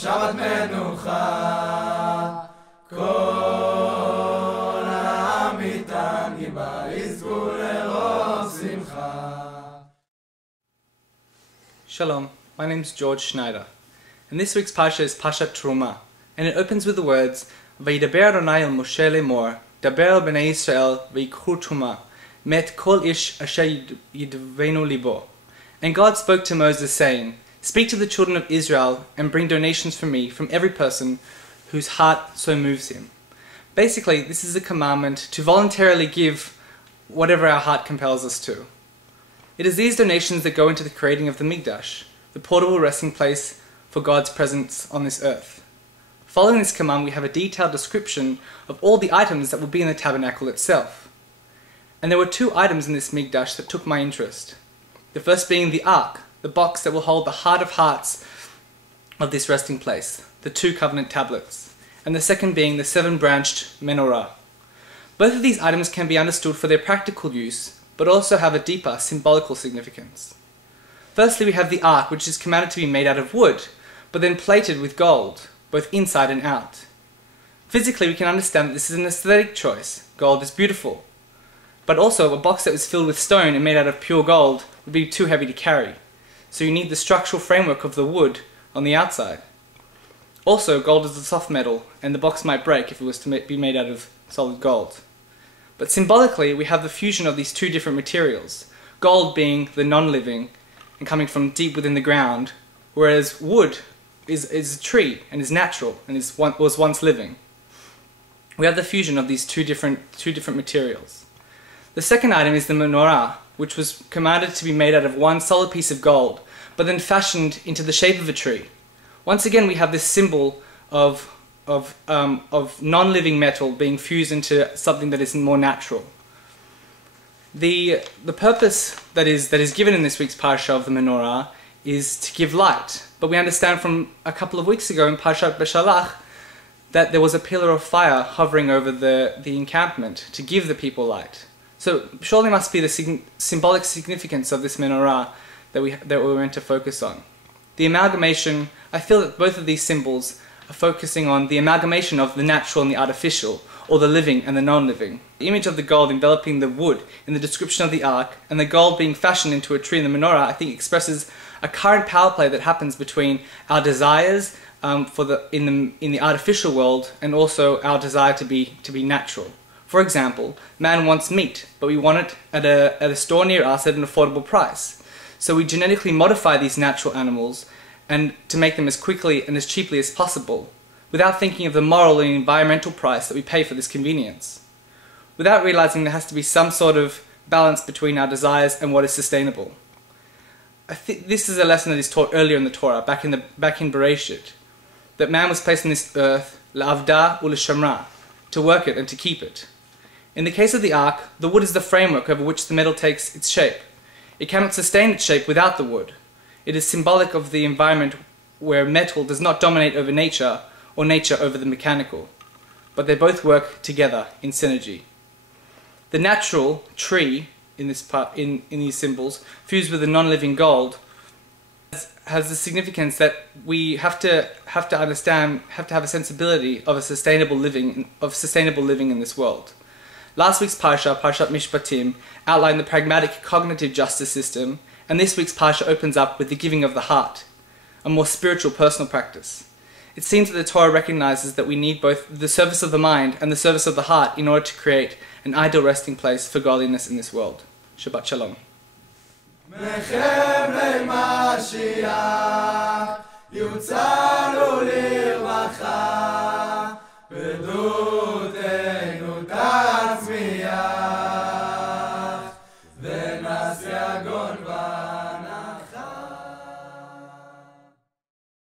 שבת מנוחה, כל העם איתן גיבה יזכו לרוב שמחה. Shalom, my name is George Schneider, and this week's Parsha is Parashat Teruma, and it opens with the words, Vayidaber Adonai el Moshe lemor, daber el bnei Yisrael v'yikhu Teruma, met kol ish asher yidvenu libo. And God spoke to Moses, saying, Speak to the children of Israel and bring donations from me, from every person whose heart so moves him. Basically, this is a commandment to voluntarily give whatever our heart compels us to. It is these donations that go into the creating of the Mikdash, the portable resting place for God's presence on this earth. Following this command, we have a detailed description of all the items that will be in the tabernacle itself. And there were two items in this Mikdash that took my interest. The first being the ark, the box that will hold the heart of hearts of this resting place, the two covenant tablets, and the second being the seven-branched menorah. Both of these items can be understood for their practical use, but also have a deeper symbolical significance. Firstly, we have the ark, which is commanded to be made out of wood, but then plated with gold, both inside and out. Physically, we can understand that this is an aesthetic choice. Gold is beautiful. But also, a box that was filled with stone and made out of pure gold would be too heavy to carry. So you need the structural framework of the wood on the outside. Also, gold is a soft metal, and the box might break if it was to be made out of solid gold. But symbolically, we have the fusion of these two different materials. Gold being the non-living and coming from deep within the ground, whereas wood is a tree and is natural and was once living. We have the fusion of these two different materials. The second item is the menorah, which was commanded to be made out of one solid piece of gold, but then fashioned into the shape of a tree. Once again, we have this symbol of non-living metal being fused into something that is more natural. The purpose that is given in this week's Parasha of the menorah is to give light. But we understand from a couple of weeks ago in Parashat Beshalach that there was a pillar of fire hovering over the encampment to give the people light. So surely must be the symbolic significance of this menorah that we're meant to focus on. The amalgamation, I feel that both of these symbols are focusing on the amalgamation of the natural and the artificial, or the living and the non-living. The image of the gold enveloping the wood in the description of the ark, and the gold being fashioned into a tree in the menorah, I think expresses a current power play that happens between our desires in the artificial world and also our desire to be natural. For example, man wants meat, but we want it at a store near us at an affordable price. So we genetically modify these natural animals and to make them as quickly and as cheaply as possible, without thinking of the moral and environmental price that we pay for this convenience. Without realizing there has to be some sort of balance between our desires and what is sustainable. I think this is a lesson that is taught earlier in the Torah, back in Bereshit, that man was placed on this earth, la'avda u'l'shamra, to work it and to keep it. In the case of the ark, the wood is the framework over which the metal takes its shape. It cannot sustain its shape without the wood. It is symbolic of the environment where metal does not dominate over nature or nature over the mechanical, but they both work together in synergy. The natural tree in these symbols, fused with the non-living gold, has the significance that we have to understand, have a sensibility of sustainable living in this world. Last week's Parashat Mishpatim, outlined the pragmatic cognitive justice system, and this week's Parasha opens up with the giving of the heart, a more spiritual personal practice. It seems that the Torah recognizes that we need both the service of the mind and the service of the heart in order to create an ideal resting place for godliness in this world. Shabbat Shalom. מחבלי משיח יוצאנו לרווחה